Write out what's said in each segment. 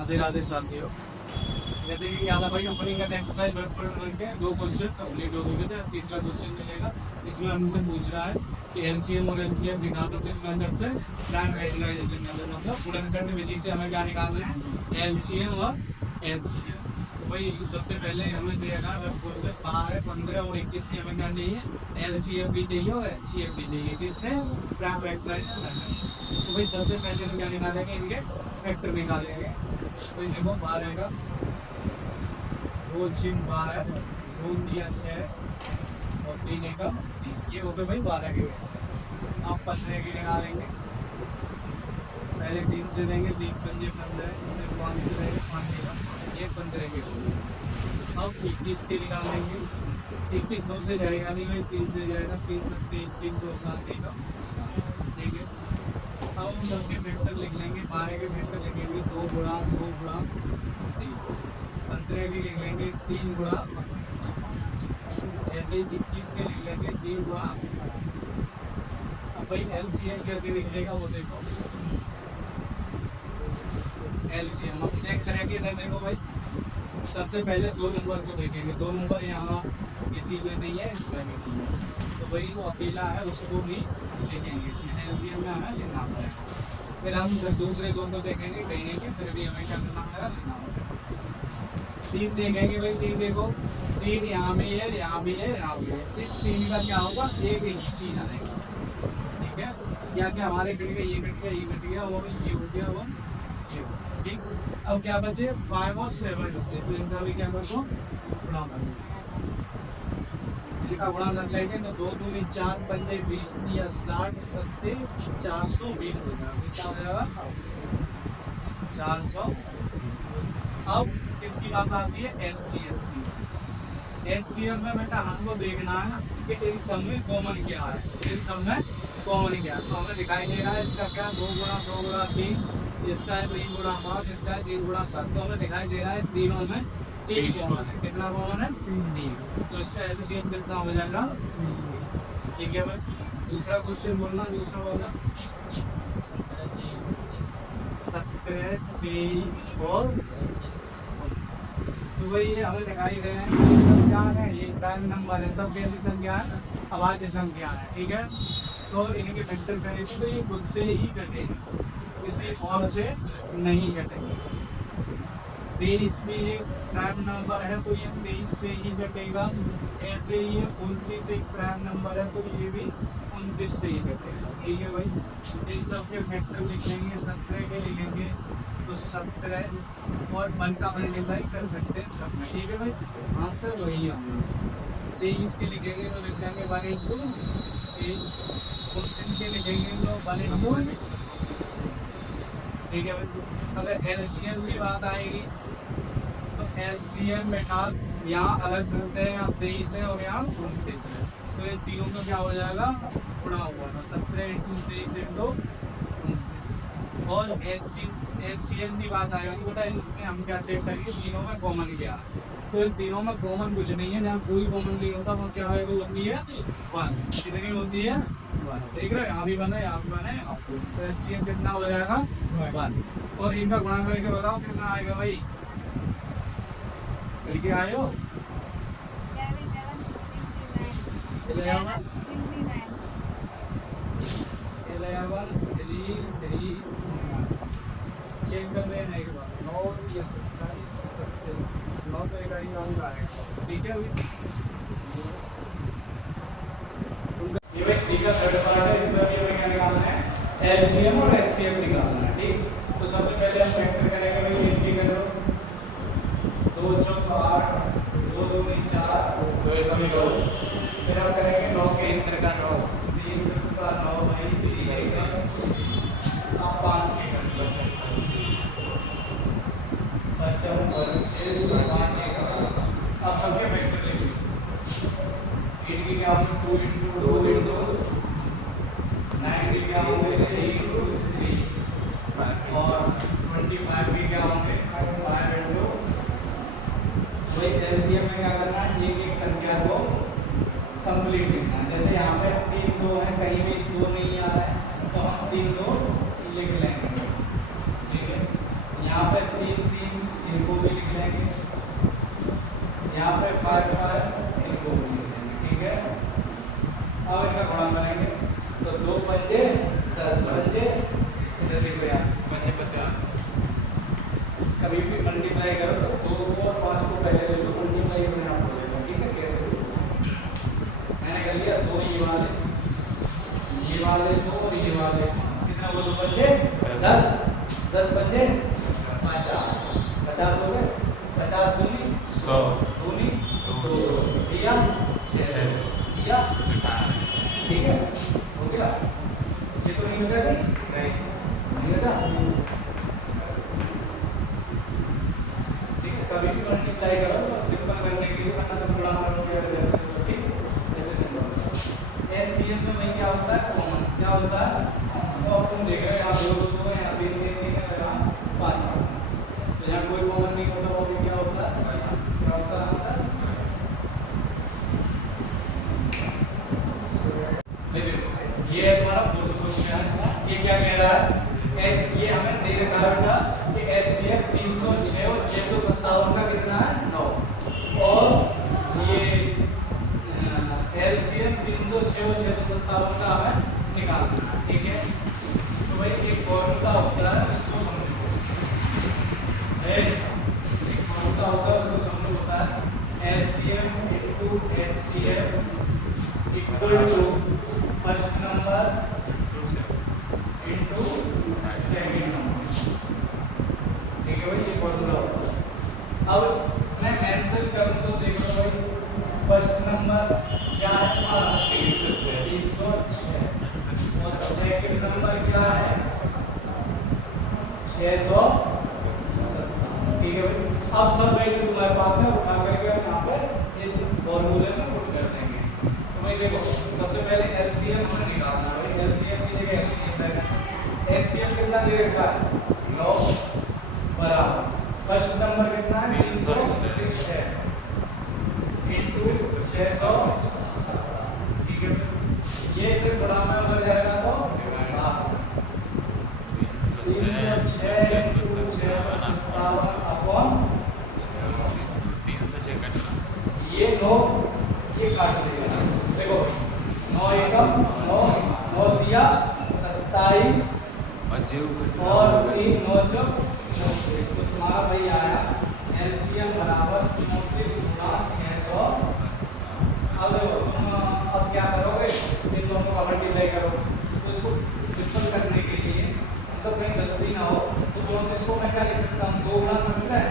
राधे राधे साथियों। जैसे कि याद है भाई ओपनिंग का एक्सरसाइज करके 2 क्वेश्चन कंप्लीट हो चुके थे। तीसरा क्वेश्चन मिलेगा, इसमें हमसे पूछ रहा है कि एलसीएम और एलसीएम निकालो किस मेथड से, प्राइम फैक्टराइजेशन मेथड, मतलब गुणनखंड विधि से हमें क्या निकालना है, एलसीएम और एलसीएम। वही सबसे पहले हमें देगा क्वेश्चन 12, 15 और 21 की हमें क्या चाहिए, एलसीएम भी चाहिए और एलसीएम भी चाहिए, किससे, प्राइम फैक्टराइजेशन मेथड। तो भाई सबसे पहले हम क्या निकालेंगे, इनके फैक्टर निकालेंगे। तो इसी को 12 का 2 3 12, 2 3 6 और 3 1 ये हो गए भाई 12 के। आप 15 के निकालेंगे, पहले 3 से देंगे, 3 पंजे 15, फिर 5 से देंगे 5 का, ये 15 के हो गए। अब 21 के निकालेंगे, 21 2 से जाएगा नहीं भाई, 3 से जाएगा, 3 7 21 2 7 का, ठीक है। अब हम सबके फैक्टर लिख लेंगे, 12 के फैक्टर लिखेंगे 2 गुणा 3, 15 के लिख लेंगे 3 गुणा, ऐसे ही 21 के लिख लेंगे 3 गुणा। अब भाई एलसीएम कैसे निकलेगा वो देखो, एलसीएम अब नेक्स्ट है कि देखो भाई, सबसे पहले 2 नंबर को देखेंगे, 2 नंबर यहाँ किसी में नहीं है, इसमें भी नहीं है, तो भाई वो अकेला है, उसको भी देखेंगे, इसमें एलसीएम में हमें लेना पड़ेगा। फिर हम दूसरे दो को देखेंगे, कहीं नहीं, फिर भी हमें क्या करना पड़ेगा, लेना पड़ेगा। 3 देखेंगे भाई, 3 देखो, 3 यहाँ भी है, यहाँ भी है, यहाँ भी है, इस 3 का क्या होगा, एक ही 3 आएगा, ठीक है। क्या क्या हमारे कट गया, ये कट गया, ये कट गया, वो ये हो गया, वो ये हो, ठीक। अब क्या बचे 5 और 7 बचे, तो इनका भी क्या कर दो, गुणा कर दो, इनका गुणा कर लेंगे तो 2 दूनी 4 पंजे 20 या 60 सत्ते 420 हो जाएगा, क्या हो जाएगा 400। अब किसकी बात आती है, एलसीएम की। एलसीएम में बेटा हमको देखना है कि इन सब में कॉमन क्या है, इन सब में कॉमन क्या है, तो हमें दिखाई दे रहा है इसका क्या 2 गुणा 2 गुणा 3, इसका है 3 गुणा 5, इसका है 3 गुणा 7, तो हमें दिखाई दे रहा है तीनों में 3 कॉमन है। कितना कॉमन है, 3, तो इसका एलसीएम कितना हो जाएगा, ठीक है भाई। दूसरा क्वेश्चन बोलना, दूसरा बोलना 17 23 और, तो वही ये हमें दिखाई दे रहे हैं, ये सब क्या है, ये प्राइम नंबर है, सब कैसी संख्या है, अभाज्य संख्या है, ठीक है। तो इनके फैक्टर करेंगे तो ये खुद से ही कटेंगे, किसी और से नहीं कटेंगे। 23 भी एक प्राइम नंबर है तो ये 23 से ही कटेगा, ऐसे ही ये 29 एक प्राइम नंबर है तो ये भी 29 से ही कटेगा, ठीक है भाई। इन सब के फैक्टर लिखेंगे, 17 के लिखेंगे तो 17 और 1 का मल्टीप्लाई कर सकते हैं सब में, ठीक है भाई, आंसर वही है। 23 के लिखेंगे तो लिख देंगे 1 इंटू 23, 29 के लिखेंगे तो 1 इंटू, ठीक है भाई। अगर एलसीएम की बात आएगी तो एलसीएम बेटा यहाँ अलग सकते हैं, यहाँ 23 है और यहाँ 29 है, तो इन तीनों का क्या हो जाएगा, गुणा हुआ था, 17 इंटू 23 इंटू 29। और एलसीएम की बात आएगी बेटा, इनमें हम क्या चेक करेंगे, तीनों में कॉमन क्या है, तो इन तीनों में कॉमन कुछ नहीं है, जहाँ कोई कॉमन नहीं होता वो क्या है, वो होती है 1, कितनी होती है 1, ठीक है, यहाँ भी 1 है, यहाँ भी 1 है, तो एलसीएम कितना हो जाएगा 1। और इनका गुणा करके बताओ कितना आएगा भाई, करके आए हो 11 चेक कर रहे हैं एक बार, 9 या 27 9 तो एक ही अंक आएगा, ठीक है अभी। ये भाई ठीक है, थर्ड पार्ट है, इसमें भी हमें क्या निकालना है, एलसीएम और एचसीएफ निकालना है, ठीक। तो सबसे पहले हम फैक्टर करेंगे भाई, एंट्री करो 2 4 8, 2 2 4, 2 1 2, फिर हम करेंगे 9 के इंटर का 9, 3 का 9 भाई 3 का, अब 5 के कर, अच्छा ऊपर 5 का, अब सबके फैक्टर लेंगे, 8 के क्या होंगे 2 इंटू 2 इंटू, 9 के क्या होंगे 3 इंटू 3, और 25 के क्या होंगे 5 इंटू। वही एलसीएम में क्या करना है, एक एक संख्या को कंप्लीट करना है, जैसे यहाँ पे 3 2 है, कहीं भी 2 नहीं आ रहा है तो हम 3 2 लिख लेंगे, ठीक है। यहाँ पे 3 3 इनको भी लिख लेंगे, यहाँ पे 5 5 इनको भी लिख लेंगे, ठीक है। अब इनका गुणा करेंगे तो 2 पंजे 10 पंजे, इधर देखो यार पंजे पंजे, कभी भी मल्टीप्लाई करो तो 2 को और 5 को पहले ले लो, मल्टीप्लाई अपने आप हो जाएगा, ठीक है। कैसे हो मैंने कर लिया 2 ये वाले 2 और ये वाले 5, कितना हुआ 2 पंजे 10 10 पंजे 50 50 हो गए, 50 दूनी 100 दूनी 200 दिया 600 दिया, ठीक है हो गया। ये तो नहीं होता नहीं होता, ठीक है। कभी भी मल्टीप्लाई करो तो सिंपल करने के लिए करना तो थोड़ा मालूम किया जैसे तो ठीक जैसे सिंपल। एलसीएम में वही क्या होता है, कॉमन क्या होता है, तो अब तुम देख रहे हो यहाँ 2 2 है, यहाँ 3 3 है, यहाँ 5 तो यहाँ कोई कॉमन नहीं होता, वो भी क्या होता है, क्या होता है आंसर। ये हमारा फोर्थ क्वेश्चन है, ये क्या कह रहा है, ये हमें दे रखा है बेटा कि एलसीएम 306 और 657 का कितना है 9, और ये एलसीएम 306 और 657 का हमें निकालना है, ठीक है। तो भाई एक फॉर्मूला होता है इसको समझो, एक फॉर्मूला होता है उसको समझो, होता है LCM into HCF equal to first number into second number, ठीक है भाई, ये फॉर्मूला होता है। अब मैं मेंशन करूं तो देखो भाई फर्स्ट नंबर क्या है हमारा 306 और सेकंड नंबर क्या है 600, ठीक है भाई। अब सब वैल्यू तुम्हारे पास है, उठा करके यहाँ पर इस फॉर्मूले में पुट कर देंगे। तो भाई देखो सबसे पहले एलसीएम हमें निकालना है, भाई एलसीएम की जगह एलसीएम रहेगा, एलसीएम कितना दे रखा है 9 बराबर फर्स्ट नंबर कितना है 306 इनटू 600, ठीक है। ये इधर बड़ा में अगर जाएगा तो 306 इनटू 657 अपॉन ये 9, ये काट देगा, देखो 9 एकम 9 दिया 27 और 3 9 जो 34, तो तुम्हारा भाई आया एलसीएम बराबर 34 गुना 600। अब देखो तुम अब क्या करोगे, इन दोनों को मल्टीप्लाई करोगे, तो इसको सिंपल करने के लिए मतलब कहीं गलती ना हो तो 34 को मैं क्या लिख सकता हूँ 2 गुना 17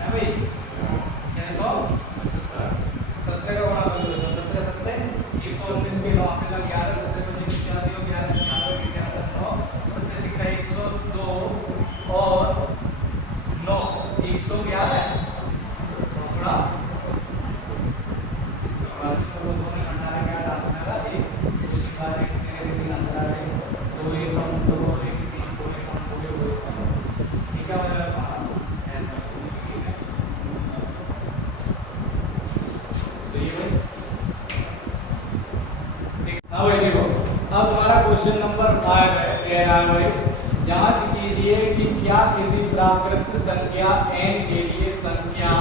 है भाई 600 17 का गुणा कर दो 17 17 129 के 9 से लग 11 17 25 85 और 11 96 96 9 17 छिक्का 102 और 9 111 टुकड़ा इसके बाद वो दोनों घंटा लगा डाल सकता है, एक दो छिक्का एक मेरे 3 आंसर आ गए, 2 1 2 1 3 2 1 2 ठीक है वाला हाँ भाई देखो अब हमारा क्वेश्चन नंबर 5 है, कह रहा है भाई जांच कीजिए कि क्या किसी प्राकृत संख्या n के लिए संख्या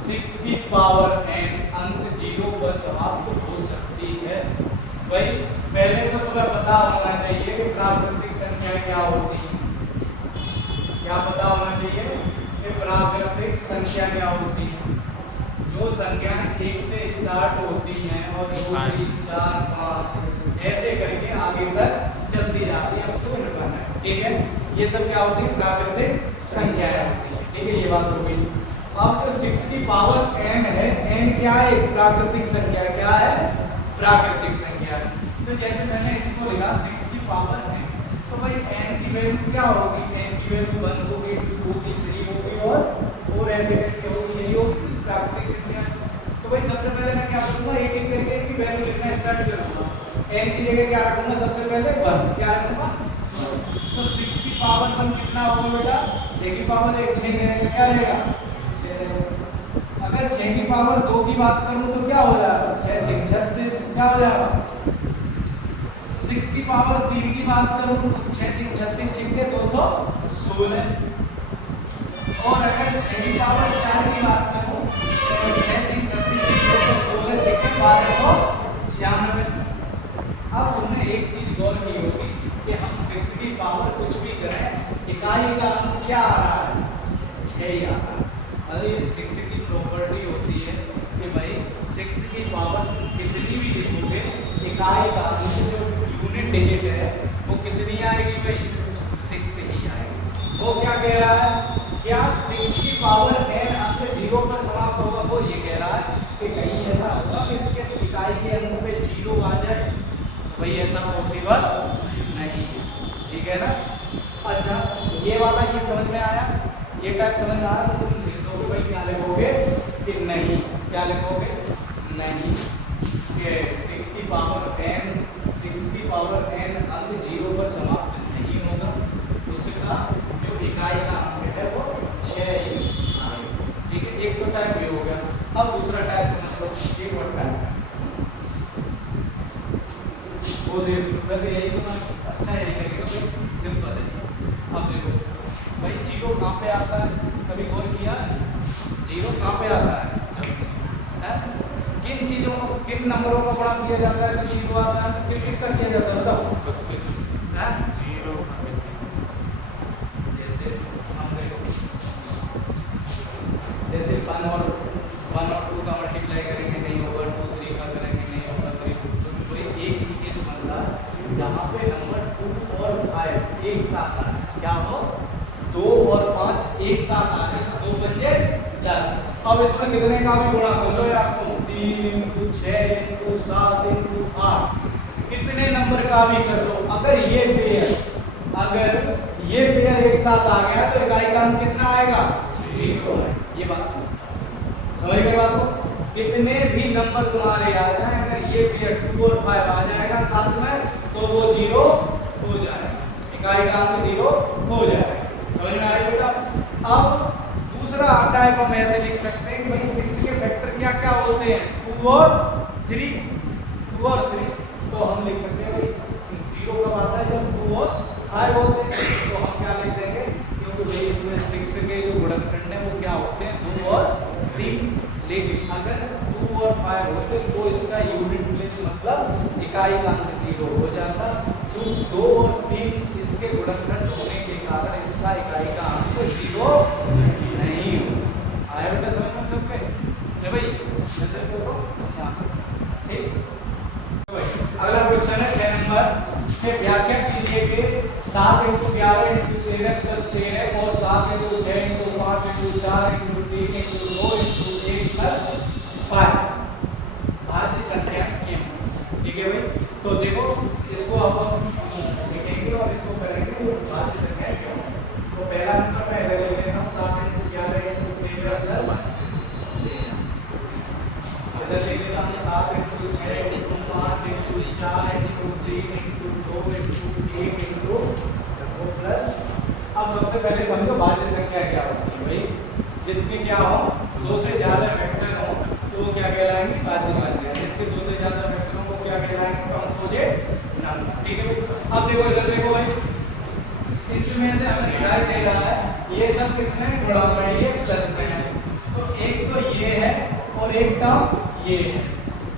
6 की पावर n अंक 0 पर समाप्त हो सकती है। भाई पहले तो तुम्हें पता होना चाहिए कि प्राकृतिक संख्या क्या होती है, क्या पता होना चाहिए कि प्राकृतिक संख्या क्या होती है। जो संख्याएं 1 से स्टार्ट होती हैं और 2 3 4 5 ऐसे करके आगे तक चलती जाती है, उसको निकालना है, ठीक है। ये सब क्या होती है प्राकृतिक संख्याएं होती है, ठीक है, ये बात हो गई। अब जो 6 की पावर n है, n क्या है प्राकृतिक संख्या, क्या है प्राकृतिक संख्या है। तो जैसे मैंने इसको लिखा 6 की पावर n, तो भाई n की वैल्यू क्या होगी, n की वैल्यू 1 होगी 2 होगी 3 होगी और ऐसे करके होगी, यही होगी प्राकृतिक संख्या। तो भाई सबसे पहले मैं क्या करूंगा, एक एक करके इनकी वैल्यू लिखना स्टार्ट करूंगा। n की जगह क्या रखूंगा, सबसे पहले 1 क्या रखूंगा, तो 6 की पावर 1 कितना होगा बेटा 6 की पावर 1 6 रहेगा, क्या रहेगा 6 रहेगा। अगर 6 की पावर 2 की बात करूं तो क्या हो जाएगा 6 6 36 क्या हो जाएगा। 6 की पावर 3 की बात करूं तो 6 6 36 6 216 और अगर 6 की पावर 4 की बात करूं तो 6 6 36 216 6 के 1296। अब तुमने एक चीज गौर की होगी कि हम 6 की पावर कुछ भी करें इकाई का अंक क्या आ रहा है, 6 ही आ रहा है। अरे 6 की प्रॉपर्टी होती है कि भाई 6 की पावर कितनी भी लिखोगे इकाई का अंक जो यूनिट डिजिट है वो कितनी आएगी भाई, 6 ही आएगी। वो क्या कह रहा है, क्या 6 की पावर n अंक 0 पर समाप्त होगा, वो ये कह रहा है कि कहीं ऐसा होगा कि इसके इकाई के अंक पे 0 आ जाए, भाई ऐसा पॉसिबल नहीं है, ठीक है ना। अच्छा ये वाला ये समझ में आया, ये टाइप समझ में आया, तो तुम लिख दोगे भाई क्या लिखोगे कि नहीं, क्या लिखोगे नहीं कि 6 की पावर n अंक 0 पर समाप्त नहीं होगा, उसका जो इकाई का अंक है वो 6 ही आएगा, ठीक है। एक तो टाइप ये हो गया। अब दूसरा टाइप समझ लो, एक और टाइप वो वैसे यही तो अच्छा यही लगेगा, तो सिंपल है। अब देखो भाई 0 कहाँ पे आता है, कभी गौर किया 0 कहाँ पे आता है? किन चीजों को, किन नंबरों को गुणा किया जाता है तो 0 आता है, किस किस का किया जाता है बताओ। जीरो जैसे हम देखो जैसे 1 और 2 का मल्टीप्लाई करेंगे नहीं होगा, 2 3 का करेंगे नहीं होगा, 3 तो कोई एक ही केस बनता है जहाँ पे नंबर 2 और 5 एक साथ आ, क्या हो 2 और 5 एक साथ आ जाए, 2 बजे 10। अब इसमें कितने का भी गुणा कर लो यार तुम, 3 × 6 × 7 × 8 कितने नंबर का भी कर लो, अगर ये पेयर एक साथ आ गया तो इकाई का अंक कितना आएगा, 0 है। ये बात समझ गए बात को, कितने भी नंबर तुम्हारे आ जाए अगर ये पेयर 2 और 5 आ जाएगा साथ में तो वो 0 हो जाएगा, इकाई का अंक 0 हो जाएगा। समझ में आया बेटा। अब दूसरा टाइप हम ऐसे लिख सकते हैं कि भाई 6 के फैक्टर क्या क्या होते हैं, 2 और 3, तो हम लिख सकते हैं भाई 0 कब आता है जब 2 और 5 होते हैं, तो हम क्या लिख देंगे, क्योंकि भाई इसमें 6 के जो गुणनखंड है वो क्या होते हैं 2 और 3, लेकिन अगर 2 और 5 होते तो इसका यूनिट प्लेस मतलब इकाई का अंक 0 हो जाता, जो 2 और 3 इसके गुणनखंड होने के कारण इसका इकाई का अंक 0 नहीं हो। आया बेटा समझ में सबके, भाई नजर करो ठीक। अगला क्वेश्चन है 6 नंबर के, व्याख्या कीजिए कि 7 × 11 × 13 + 13 और 7 × 6 × 5 × 4 × 3 × 2 × 1 + 5 भाज्य संख्या क्या है, ठीक है भाई। तो देखो इसको अब हम लिखेंगे और इसको करेंगे भाज्य संख्या क्या है। तो पहला नंबर पहले ले लेता हूं 7 × 11 × 13 + इधर ले लेता हूं 7 × 6 × 5 × 4 × 3 × 2 × 1 × 2 प्लस। अब सबसे पहले समझो भाज्य संख्या क्या होती है भाई, जिसके क्या हो 2 से ज्यादा फैक्टर हो तो वो क्या कहलाएंगे भाज्य संख्या, जिसके 2 से ज्यादा फैक्टरों को क्या कहलाएंगे कंपोजिट नंबर, ठीक है भाई। अब देखो इधर देखो भाई, इसमें से हमें दिखाई दे रहा है ये सब किसमें गुणा में, ये प्लस में है, तो एक तो ये है और एक टर्म ये है,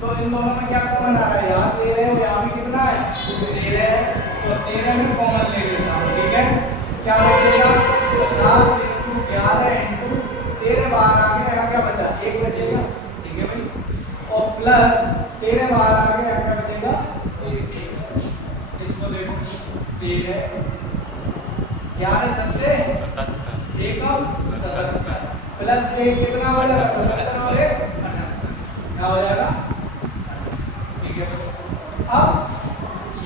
तो इन दोनों में क्या कॉमन आ रहा है, यहाँ 13 और यहाँ भी कितना है 13 है, तो 13 में कॉमन ले लेता हूँ, ठीक है। क्या बचेगा 7 × 11 × 13 बाहर आ गया, यहाँ क्या बचा 1 बचेगा, ठीक है भाई, और प्लस 13 बाहर आ गया, यहाँ क्या बचेगा 1। इसको देखो 13 11 7 1 77 प्लस 1 कितना हो जाएगा 77 और 1 78, क्या हो जाएगा, ठीक है। अब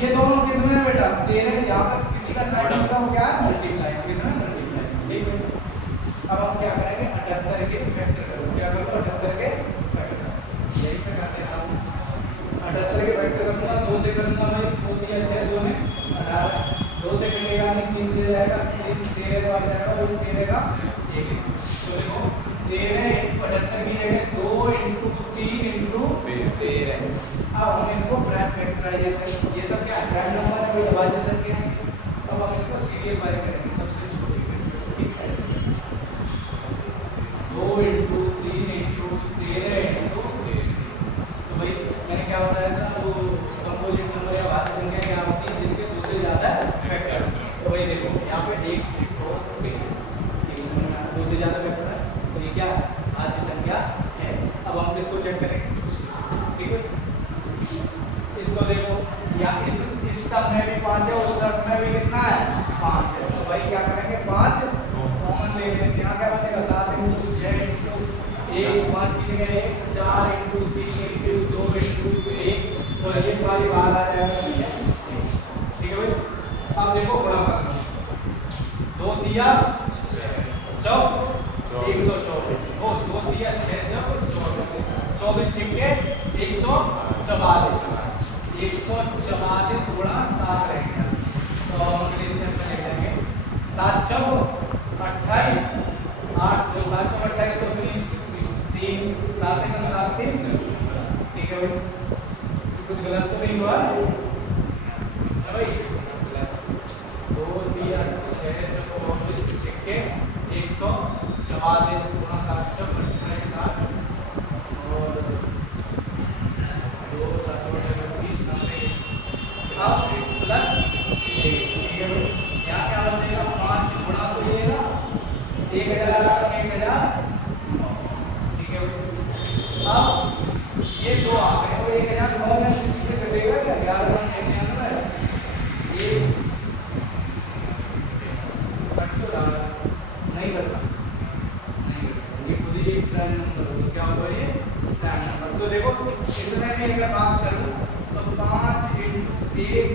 ये दोनों किस में है बेटा 13, यहाँ पर किसी का साइन होगा वो क्या है मल्टीप्लाई, किसमें मल्टीप्लाई, ठीक है। अब हम क्या करेंगे 78 के फैक्टर करेंगे, क्या करूँगा 78 के फैक्टर, यही पे कर देता हूँ 78 के फैक्टर करूँगा, 2 से करूँगा भाई 2 × 6 2 में 18, 2 से कटेगा नहीं 3 से जाएगा 3 13 आ जाएगा, तो 13 का 1, तो देखो 13 × 78 की जगह 2 × 3 × 13। अब हम इनको प्राइम फैक्टराइजेशन, ये सब क्या प्राइम नंबर है भाई भाज्य संख्या है, अब हम इनको सीरियल बाय करेंगे सबसे छोटी, ठीक है। 5 की जगह 1 4 इंटू 3 इंटू 2 इंटू 1 और ये वाली बाहर आ जाएगा ठीक है भाई। अब देखो गुणा करना 2 दिया 124 ओ 2 दिया 6 जब 24 छिक्के 144 144 गुणा 7 रहेगा तो हम इसके अंदर लिख देंगे 7 चौक 28 8 से 7 चौक 28 तो 20 3 7 एकम 7 3 ठीक है भाई कुछ गलत तो नहीं हुआ है भाई 2 दिया 6 जब 24 छिक्के 144 गुणा 7 चौक 28 8 और 2 7 20 से अब प्लस ठीक है भाई यहाँ क्या बचेगा 5 गुणा तो देगा 1000 ठीक है भाई। अब ये 2 आ गए तो 1009 में किसी से कटेगा क्या 11 है ये कट तो रहा नहीं कटता ये खुद ही एक प्राइम नंबर क्या होगा ये प्राइम नंबर। तो देखो इसमें भी अगर बात करूं तो 5 इंटू 1